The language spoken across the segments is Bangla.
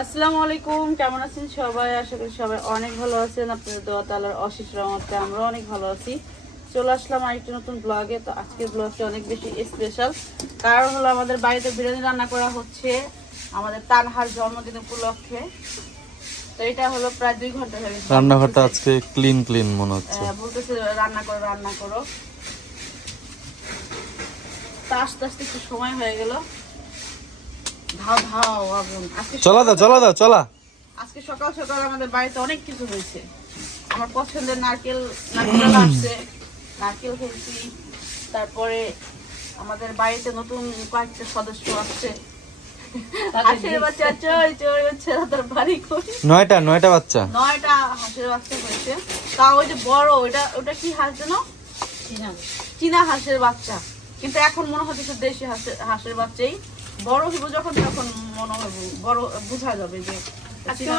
আসসালামু আলাইকুম কেমন আছেন সবাই? আশা করি সবাই অনেক ভালো আছেন। আপনাদের দোয়া তালার অশেষ রহমতে আমরা অনেক ভালো আছি। চলে আসলাম আরেকটি নতুন ব্লগে তো আজকের ব্লগটি অনেক বেশি স্পেশাল কারণ হলো আমাদের বাড়িতে বিরিয়ানি রান্না করা হচ্ছে আমাদের তানহার জন্মদিন উপলক্ষে। তো এটা হলো প্রায় দুই ঘণ্টা হয়ে রান্নাঘরটা আজকে ক্লিন ক্লিন মনে হচ্ছে। বলতেছে রান্না করো রান্না করো। তা আস্তে আস্তে একটু সময় হয়ে গেল। ধাও ধাও আগুন। আজকে চলা দাও চলা দাও চলা। আজকে সকাল সকাল আমাদের বাড়িতে অনেক কিছু হয়েছে। আমার পছন্দের নারকেল নারকেল আসছে। নারকেল খেয়েছি তারপরে আমাদের বাড়িতে নতুন কয়েকটা সদস্য আসছে। হাঁসের বাচ্চা চই চই হচ্ছে তার বাড়ি করি নয়টা নয়টা বাচ্চা। নয়টা হাঁসের বাচ্চা হয়েছে। তা ওই যে বড় ওটা ওটা কি হাঁস যেন? চীনা। হাঁসের বাচ্চা। কিন্তু এখন মনে হচ্ছে দেশি হাঁসের হাঁসের বাচ্চাই। বড় হইব যখন তখন মনে হবে বড় বোঝা যাবে যে তো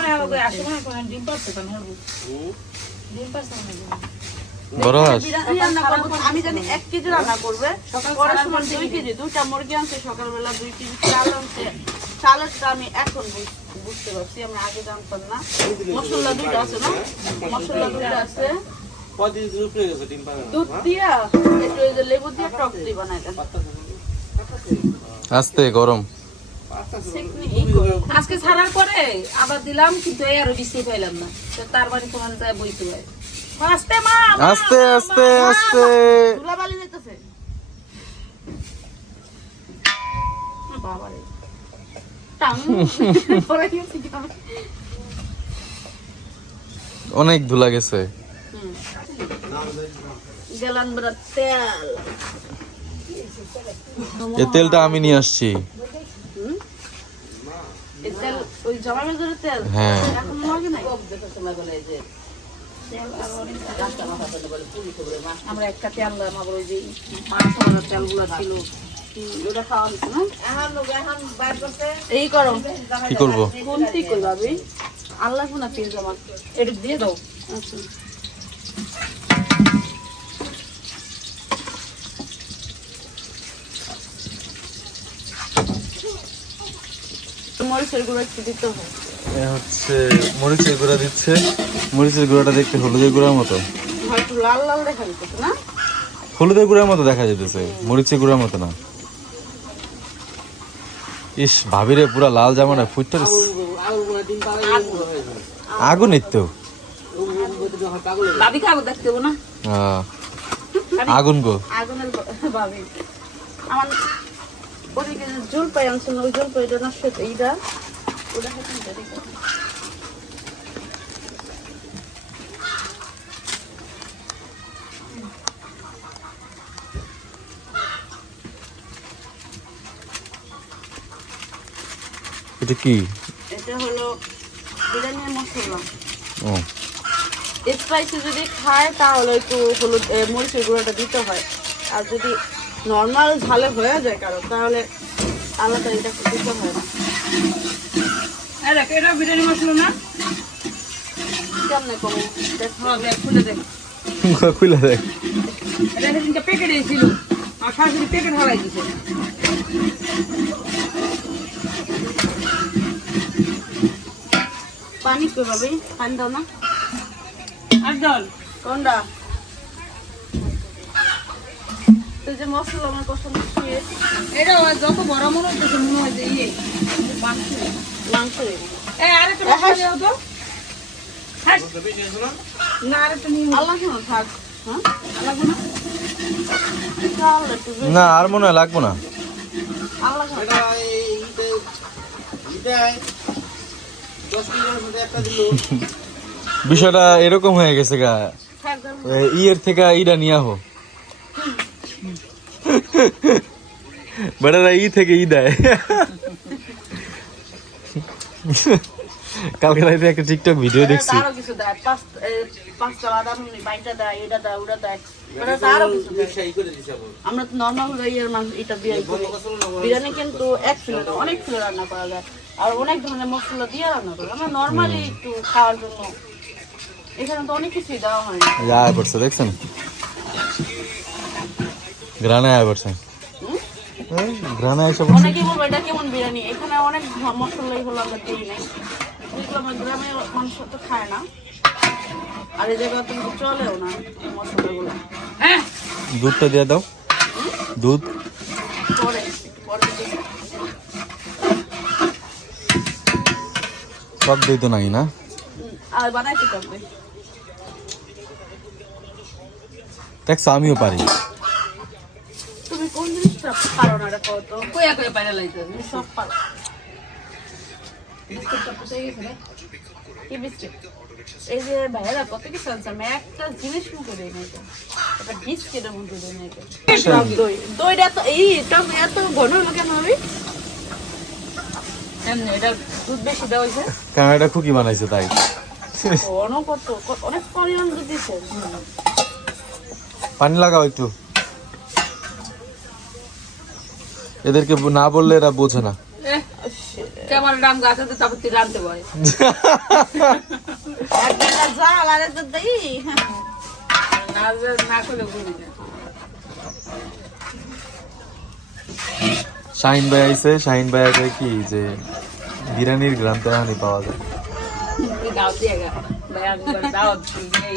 আমি জানি এক কেজি রান্না করবে। পরের সময় দুই কেজি দুইটা মুরগি আনছে সকালবেলা দুই কেজি চাল আনছে। চালেরটা আমি এখন বুঝ- বুঝতে পারছি আমি আগে জানতাম না। মশলা দুইটা আছে না? মশলা দুইটা আছে। দুধ দিয়া একটু লেবু দিয়ে টক দিয়ে বানাই দেন আস্তে গরম। আজকে ছাড়ার পরে আবার দিলাম কিন্তু এই আরও বিসি পাইলাম না। তার বাড়ি তোমার যায় বইতে হয়। আস্তে মা আস্তে আস্তে আস্তে। ধুলাবালি যেতেছে বাবারে? অনেক ধুলা গেছে। গেলান তেল। এই তেলটা আমি নিয়ে আসছি। এই তেল ওই জমা তেল? হ্যাঁ। এখন লাগে নাই? আমরা একটা তেল আনলাম ওই যে মাছ তেলগুলো ছিল। এই করো। কি করব? কোনটি করবি আল্লাহ না পিস জমা একটু দিয়ে দাও। আচ্ছা। মরিচের গুঁড়ো একটু দিতে হবে। এ হচ্ছে মরিচের গুঁড়া দিচ্ছে। মরিচের গুঁড়াটা দেখতে হলুদের গুঁড়ার মতো। হয়তো লাল লাল দেখা যেতেছে না? হলুদের গুঁড়ার মতো দেখা যেতেছে মরিচের গুঁড়ার মতো না। ইস ভাবিরে পুরা লাল জামাটা ফুটতে আগুন তো আগুন গো। আগুনের ভাবি। আমার ওদিকে জল পাই আনছিল ওই জল পাইটা নষ্ট হতো এইটা ওটা। এটা কি? এটা হলো বিরিয়ানির মশলা। ও। স্পাইসি যদি খায় তাহলে একটু হলুদ মরিচের গুঁড়োটা দিতে হয়। আর যদি নর্মাল ঝালে হয়ে যায় কারও তাহলে আলাদা এটা দিতে হয়। না এই দেখ এটা বিরিয়ানি মশলা না? কেমনে কমে দেখো হ্যাঁ দেখ খুলে দেখ। খুলে দেখ। এটা সেদিনকে প্যাকেট ছিল আর শাশুড়ি প্যাকেট হারাই দিছে। পানি কই ভাবি? পানি দাও না। আর জল? কোনটা? যে মশলা আমার পছন্দ শুয়ে এটা ওই যত বড় মনে হচ্ছে মনে হয় যে ইয়ে মাংস। মাংস। এই আরেকটা মশলা দাও তো। না আরেকটা নিয়ে আল্লাহ কেন থাক। হ্যাঁ? না? আর মনে হয় লাগবো না। বিষয়টা এরকম হয়ে গেছে গা। ইয়ের থেকে ইটা নিয়ে আহো। বেটারা ই থেকে ই দেয় কালকে রাতে একটা টিকটক ভিডিও দেখছি কিছু কিছু আমরা তো নর্মাল ইয়ের মাংস এটা দিয়ে করি বিরিয়ানি কিন্তু এক ফিলে না অনেক ফিলে রান্না করা যায় আর অনেক ধরনের মশলা দিয়ে রান্না করি আমরা নর্মালি একটু খাওয়ার জন্য এখানে তো অনেক কিছুই দেওয়া হয় না আয় পড়ছে দেখছেন গ্রানে আয়? এই, ঘ্রাণে এসে বসে। অনেকেই বলবে এটা কেমন বিরিয়ানি? এখানে অনেক মশলাই হলো আমরা দিই নাই। আমার গ্রামে মানুষ তো খায় না। আর এই জায়গা কিন্তু চলেও না মশলাগুলো। হ্যাঁ। দুধটা দিয়ে দাও। দুধ। পরে পরে সব দই তো নাই না আর বানাইতে দেখছ আমিও পারি। কোন জিনিসটা পারো না এটা কত কইয়া কইয়া পাইরা লাইতে সব পারো। এই যে ভাইয়েরা কত কিছু আনছে আমি একটা জিনিস মুখে দিই না এটা এটা বিস্কিটের মধ্যে দিই না দই। দইটা তো এই টক এত ঘন হলো কেন আমি এটা দুধ বেশি দেওয়া হয়েছে? কারণ এটা খুকি বানাইছে তাই? অনেক কত অনেক পরিমাণ দুধ দিছে। পানি লাগাও একটু। এদেরকে না বললে এরা বোঝে না। শাহিন ভাই আইছে শাহিন ভাই কয় কি যে বিরিয়ানির গ্রাম তেহানি পাওয়া যায় তুই দাও দিয়ে গা ভাই আমি দাওয়াত নেই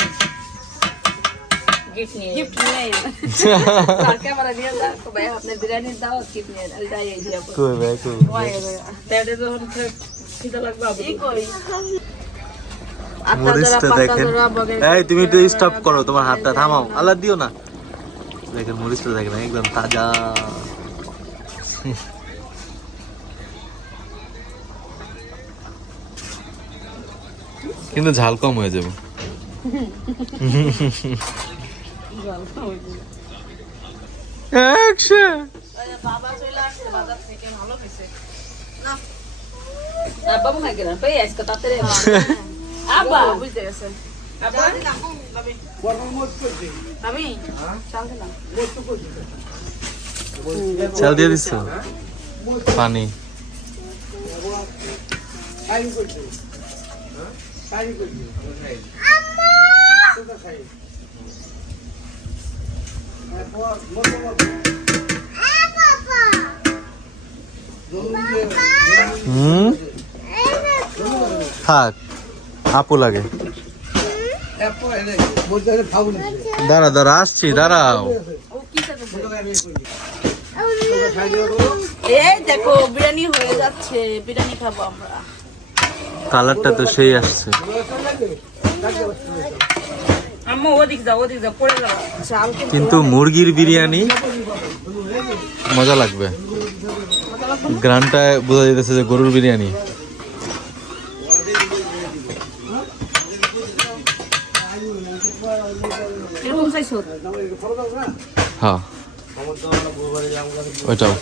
গিফট নিয়ে। গিফট নেই তার ক্যামেরা নিয়ে তো ভাই আপনার বিরিয়ানির দাওয়াত গিফট নিয়ে। যাই এই দিয়া কই ভাই কই? যখন খিদে লাগবে আবার কি করি মরিচটা দেখেন। এই তুমি একটু স্টপ করো তোমার হাতটা থামাও। আল্লাহ দিও না। দেখেন মরিচটা দেখেন একদম তাজা। কিন্তু ঝাল কম হয়ে যাবে! বাবা চলে আসছে বাজার থেকে ভালো হয়েছে বাবু খাই গেলাম পেয়ে আজকে তাতে আবা আবা বুঝতে গেছে আবা আমি চাল দিলাম চাল দিয়ে দিচ্ছ পানি। হুম? থাক আপু লাগে। দাঁড়া দাঁড়া আসছি দাঁড়াও। এই দেখো বিরিয়ানি হয়ে যাচ্ছে বিরিয়ানি খাব আমরা। কালারটা তো সেই আসছে। কিন্তু মুরগির বিরিয়ানি মজা লাগবে। গ্রানটা বোঝা যেতেছে যে গরুর বিরিয়ানি। হ্যাঁ। ওইটাও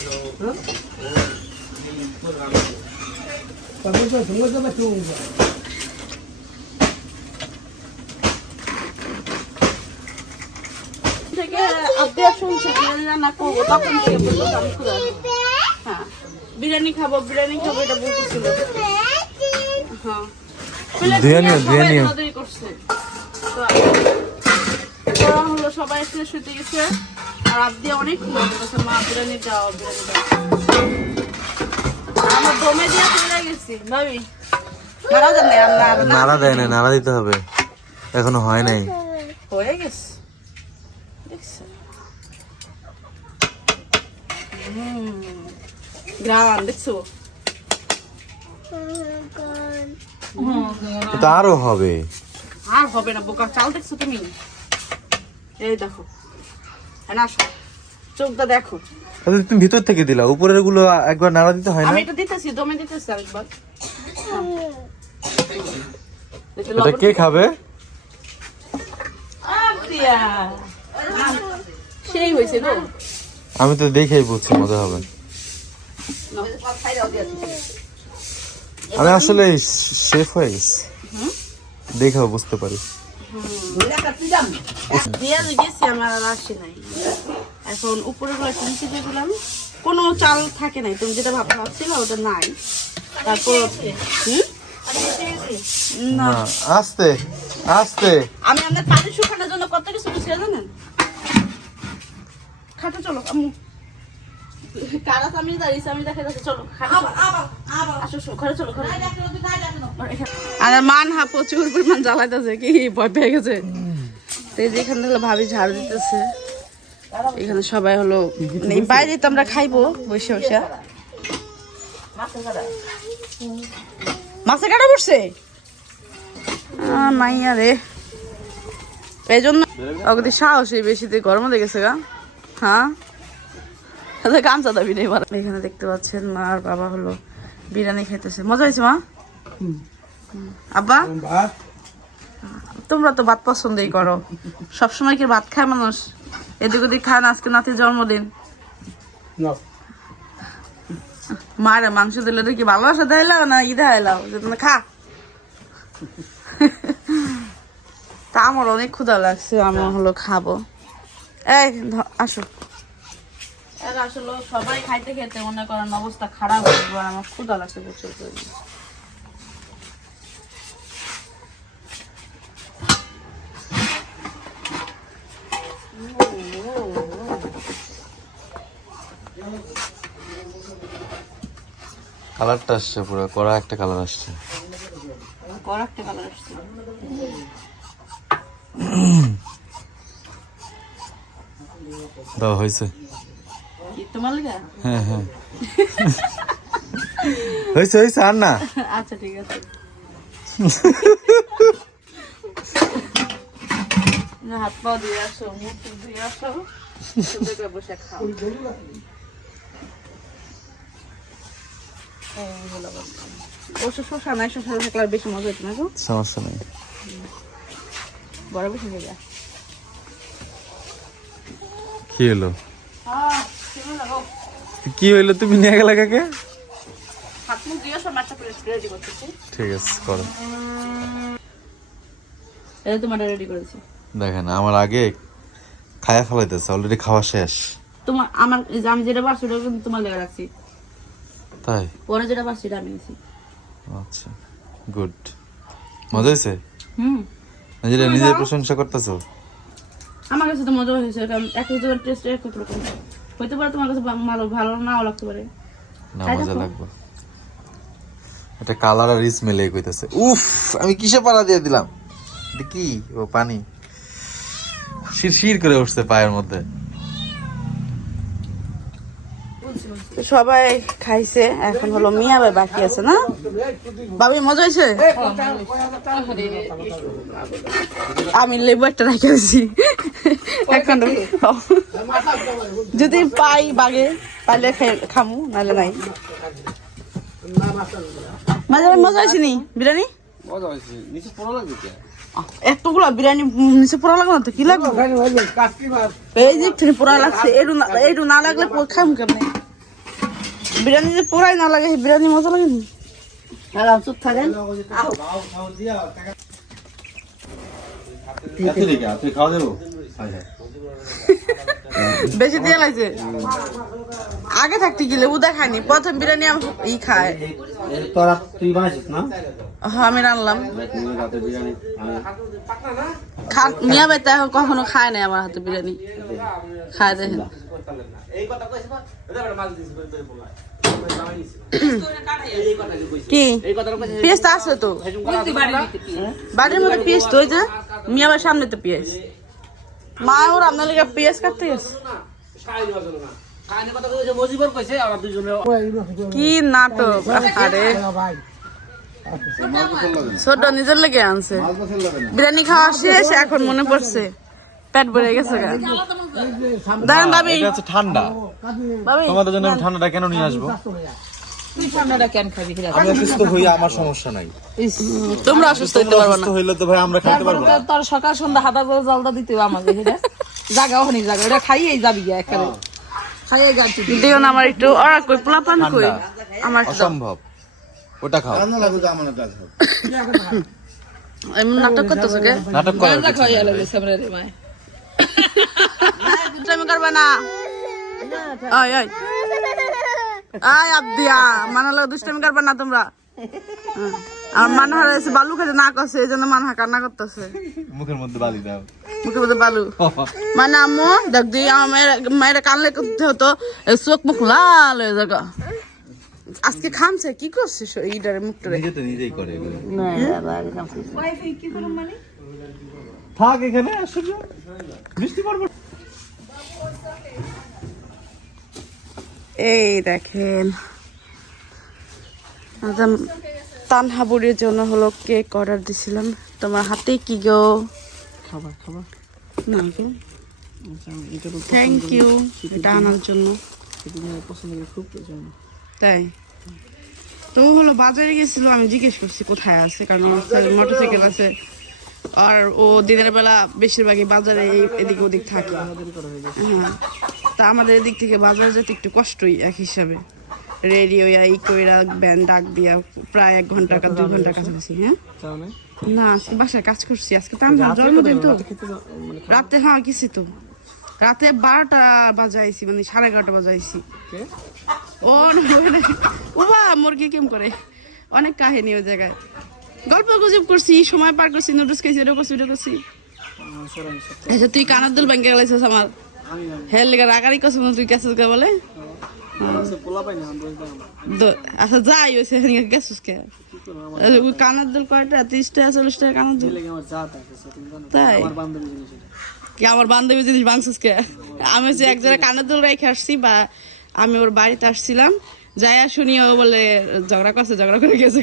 থেকে শুনছি বিরিয়ানি রান্না করব তখন থেকে বলল আমি হ্যাঁ বিরিয়ানি খাব বিরিয়ানি খাব এটা বলতেছিল হ্যাঁ। বিরিয়ানিও, সবাই করছে। তো ওরা হলো সবাই এসে শুতে গেছে। আর আব্দি অনেক বলতেছে মা বিরিয়ানি দাও বিরিয়ানি দাও। আমার দমে দিয়ে চলে গেছি ভাবি। নাড়া দেয় না নাড়া দিতে হবে। এখনও হয় নাই। হয়ে গেছে দেখছ গ্রান দেখছ এটা আরও হবে। আর হবে না বোকা চাল দেখছ তুমি? এই দেখো। না চোখটা দেখো। তাহলে তুমি ভিতর থেকে দিলা উপরেরগুলো একবার নাড়া দিতে হয় না? আমি এটা দিতেছি দমে দিতেছি এটা কে খাবে? সেই হয়েছে গো। আমি তো দেখেই বুঝছি মজা হবে আমি আসলে শেফ হয়ে গেছি। দেখেও বুঝতে পারি। এখন উপরে নিচে দিয়ে কোনো চাল থাকে নাই। তুমি যেটা ভাব ভাবছিল ওটা নাই। তারপর হুম? না আস্তে আস্তে। আমি আপনার পানি শুকানোর জন্য কত কিছু বুঝিয়ে জানেন? খাটে চলো আম্মু। কারা আমি দাঁড়িয়েছি আমি দেখা যাচ্ছে চলো আর মান হা প্রচুর পরিমাণ জ্বালাইতেছে কি ভয় পেয়ে গেছে। তো এই যে এখানে হলো ভাবি ঝাড়ু দিতেছে। এখানে সবাই হলো এই বাইরে তো আমরা খাইবো বসে বসে। মাছে কাটা পড়ছে? মাইয়া রে। এই জন্য অগদি সাহসই বেশি দিয়ে গরম হয়ে গেছে গা। হ্যাঁ? তাহলে গামছা দাবি নেই এখানে দেখতে পাচ্ছেন মা আর বাবা হলো বিরিয়ানি খাইতেছে। মজা হয়েছে মা? আব্বা? তোমরা তো ভাত পছন্দই করো। সবসময় কি ভাত খায় মানুষ? এদিক ওদিক খায় না আজকে নাতির জন্মদিন। মারা মাংস দিলে তো কি ভালোবাসা দেখাইলাও না ই দেখাইলাও যে তুমি খা। তা আমার অনেক ক্ষুধা লাগছে আমি হলো খাব। এই ধ- আসো। এরা আসলে সবাই খাইতে খেতে মনে করেন অবস্থা খারাপ হয়ে যাবে আমার লাগছে প্রচুর কালারটা আসছে পুরো কড়া একটা কালার আসছে। কড়া একটা কালার আসছে। দাও হয়েছে। হ্যাঁ হ্যাঁ। হয়েছে হয়েছে আর না? আচ্ছা ঠিক আছে। না, হাত পা দিয়ে আসো মুখ দিয়ে আসো। বসে খাও। অবশ্য নাই থাকলে বেশি মজা হতো না সমস্যা নেই। বড় বেশি হয়ে যায়। কি হলো? কি হইল তুমি নিয়ে গেলে কাকে? ঠিক আছে করো। এটা তোমার রেডি করেছি দেখেন আমার আগে খায়া ফেলাইতেছে অলরেডি খাওয়া শেষ। তোমার আমার আমি যেটা পারছি ওটা কিন্তু তোমার লেগে রাখছি। তাই? পরে যেটা পারছি এটা আমি নিয়েছি আচ্ছা গুড মজা হয়েছে হুম। নিজেরা নিজের প্রশংসা করতেছো? আমার কাছে তো মজা হয়েছে কারণ এক এক জনের টেস্ট এক এক রকম। হইতে পারে তোমার কাছে ভালো ভালো নাও লাগতে পারে। না মজা লাগবে। এটা কালার আর স্মেলে কইতাছে। উফ আমি কিসে পাড়া দিয়ে দিলাম? কি? ও পানি। শিরশির করে উঠছে পায়ের মধ্যে তো সবাই খাইছে এখন হলো মিয়া ভাই বাকি আছে না? ভাবি মজা হয়েছে? আমি লেবু একটা রেখে এখন যদি পাই বাগে পাইলে খাই- খামু নাহলে নাই। মাঝে মজা হয়েছে নি? বিরিয়ানি? এতগুলা বিরিয়ানি নিচে পোড়া লাগবে না তো? কি লাগবে? এই যে পোড়া লাগছে এইটু না এইটু লাগলে খাম কেমনে? বিরিয়ানি যে পোড়াই না লাগে বিরিয়ানি মজা লাগে নি? চুপ থাকেন। বেশি দিয়ে লাগছে? আগে থাকতে গেলে উদা খায়নি প্রথম বিরিয়ানি আমি ই খায়। তোরা তুই বানাইছিস না? হ্যাঁ, আমি রান্নাম রাতে বিরিয়ানি খা মিয়া বেতা কখনো খায় নাই আমার হাতে বিরিয়ানি। খায় দেখেন। কি? পেঁয়াজ তো আছে তো। বাড়ির মধ্যে তো যে মিয়া সামনে তো পেঁয়াজ মা ওর আপনার লেগে পেঁয়াজ কাটতে গেছে। কি নাটক? আরে। ছোট নিজের লেগে আনছে। বিরিয়ানি খাওয়া শেষ এখন মনে পড়ছে। পেট ভরে গেছে গা। দাঁড়ান ভাবি। ঠান্ডা। তোমাদের জন্য আমি ঠান্ডাটা কেন নিয়ে আসব? আমি অসুস্থ হই আমার সমস্যা নাই। তোমরা অসুস্থ হইতে পারবে না। হইলে তো ভাই আমরা খাইতে পারব না। তোর সকাল সন্ধ্যা হাতা করে জলটা দিতে হবে আমাকে সেটা জাগা ওখানে জাগা ওটা খাইয়েই যাবি গিয়া একেবারে। খাইয়ে যাচ্ছি দিও না আমার একটু। ওরা কই? পোলা কই? আমার অসম্ভব। ওটা খাও। এমন নাটক করতেছো কে? নাটক করার খাইয়া লাগে সামনে রে মায়। দুষ্টামি করবে না। আয় আয়। আয় আব্দিয়া মানা লাগে দুষ্টামি করবে না তোমরা। আমার মান হারাইছে বালু খেতে না করছে এই জন্য মান কান্না করতেছে। মুখের মধ্যে বালি দাও। মুখে মধ্যে বালু। মানে আম্মু দেখ দি আমার মায়ের কানলে করতে হতো এই চোখ মুখ লাল হয়ে যাগা আজকে খামছে কি করছিস এইটারে মুখটারে নিজে তো নিজেই করে এগুলো। মানে? থাক এখানে আসলে বৃষ্টি পড়বে এই দেখেন। আচ্ছা, তানহাবুরের জন্য হলো কেক অর্ডার দিছিলাম। তোমার হাতে কি গো? খাবার খাবার। না। গো আচ্ছা থ্যাংক ইউ এটা আনার জন্য। তাই। তো হলো বাজারে গেছিল আমি জিজ্ঞেস করছি কোথায় আছে কারণ মোটর সাইকেল আছে। আর ও দিনের বেলা বেশিরভাগই বাজারে এদিক ওদিক থাকে। হ্যাঁ। তা আমাদের এদিক থেকে বাজারে যেতে একটু কষ্টই এক হিসাবে। রেডিও ই কইরা ব্যান্ড ডাক দিয়া প্রায় এক ঘণ্টা কা দুই ঘণ্টা কাছাকাছি হ্যাঁ? না আজকে বাসায় কাজ করছি আজকে তো আমার জন্মদিন তো। মানে রাতে হ্যাঁ গেছি তো। রাতে বারোটা বাজাইছি মানে সাড়ে এগারোটা বাজাইছি? ও না, ও বা মুরগি কেম করে? অনেক কাহিনী ওই জায়গায়। গল্প গুজব করছি সময় পার করছি নুডলস খাইছি এটা করছি এটা করছি। আচ্ছা তুই কানার দুল ব্যাংকে গেলাইছিস আমার। হ্যাঁ লেগে রাগারি করছিস তুই গেছিস কে বলে? আচ্ছা যাই হয়েছে গেছিস কে? ওই কানার দুল কয়টা? তিরিশ টাকা চল্লিশ টাকা কানার দুল? তাই? কি আমার বান্ধবী জিনিস ভাঙছিস কে? আমি হচ্ছে এক জায়গায় কানের দুল রেখে আসছি বা আমি ওর বাড়িতে আসছিলাম, যাইয়া শুনি ও বলে, ঝগড়া করছে, ঝগড়া করে গেছে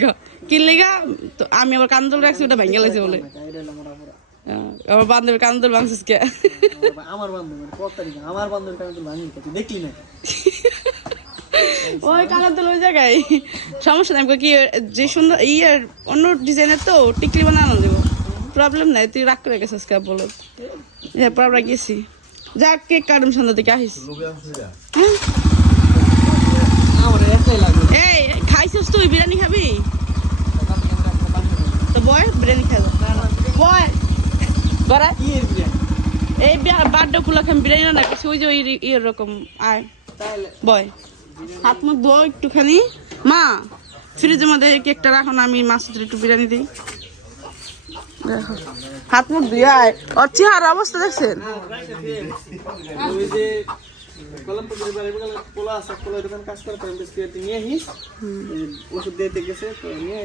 কিনলে গা তো আমি আবার কান দুল রাখছি, ওটা ভেঙে লাগছে বলে। হলো আমার আপুরা আহ, আমার বান্ধবী কান দুল ভাঙছিস কে? আমার- আমার বান্ধবী মানে কত তারিখ? আমার বান্ধবীর কারণে তো ভাঙি তুই দেখলি না ওই কানের দুল ওই জায়গায়। সমস্যা নাই কি যে সুন্দর ইয়ের অন্য ডিজাইনের তো টিকলি বানানো দেবো। প্রবলেম নাই তুই রাগ করে গেছিস কে বলো? এরপর আমরা গেছি। যাক কেক কাটুম সন্ধ্যা থেকে আহিস। হ্যাঁ? এই খাইছিস তুই বিরিয়ানি খাবি? তো বয় বিরিয়ানি খাব। বয় গড়া কি এর বিরিয়ানি এই বার্থডে উপলক্ষে আমি বিরিয়ানি না করছি ওই যে ওই ইয়ের রকম আয়। বয়। হাত মুখ ধো একটুখানি। মা ফ্রিজের মধ্যে কেকটা রাখো না আমি মাছের একটু বিরিয়ানি দিই। দেখো। হাত মুখ ধুয়ে আয়। ওর চেহারা অবস্থা দেখছেন? বলে পোলা আছে পোলা দোকান কাজ করে বিস্কুট নিয়ে আহিস ওষুধ দিতে গেছে তো নিয়ে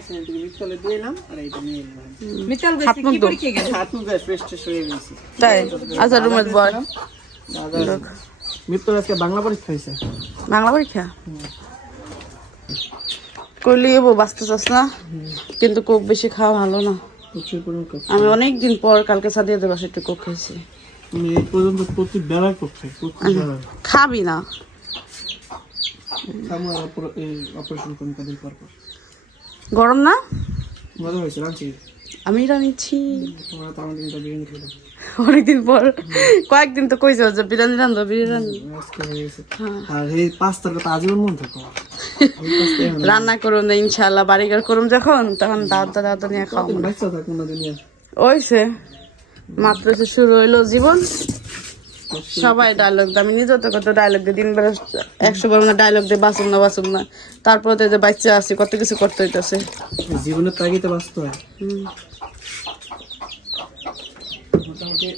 দিয়ে এলাম আর এইটা নিয়ে এলাম। গেছে কি পরীক্ষা গেল হাত মুখ গায়ে ফ্রেশ ট্রেশ হয়ে গেছি। তাই আচ্ছা রুমের মৃত্যুর আজকে বাংলা পরীক্ষা হয়েছে। বাংলা পরীক্ষা? করলে এবো বাঁচতে চাস না। কিন্তু কোক বেশি খাওয়া ভালো না। আমি অনেক দিন পর কালকে সাদিয়ে দেবো একটু কোক খেয়েছি আমি এই পর্যন্ত প্রতি করছে প্রতি বেলা খাবি না। আমার অপারেশন কোন গরম না? মজা হয়েছে রাঁচি আমি রাঁধছি। অনেকদিন পর। কয়েকদিন তো কইছে যে বিরিয়ানি রান্ধো বিরিয়ানি আজকে আর এই পাঁচটাটা তো আজীবন মন থাকো। রান্না করুন না ইনশাল্লাহ বাড়িঘর করুন যখন তখন দাওয়াত দাওয়াত নিয়ে দুনিয়া ওইছে মাত্র যে শুরু হইল জীবন সবাই ডায়লগ আমি নিজেও তো কত ডায়লগ দিই দিন বেলা একশো বার না ডায়লগ দিয়ে বাঁচুন না বাঁচুন না। তারপরে তো যে বাচ্চা আছি কত কিছু করতে হইতেছে। জীবনের তাগিতে বাঁচতে হয়। মোটামুটি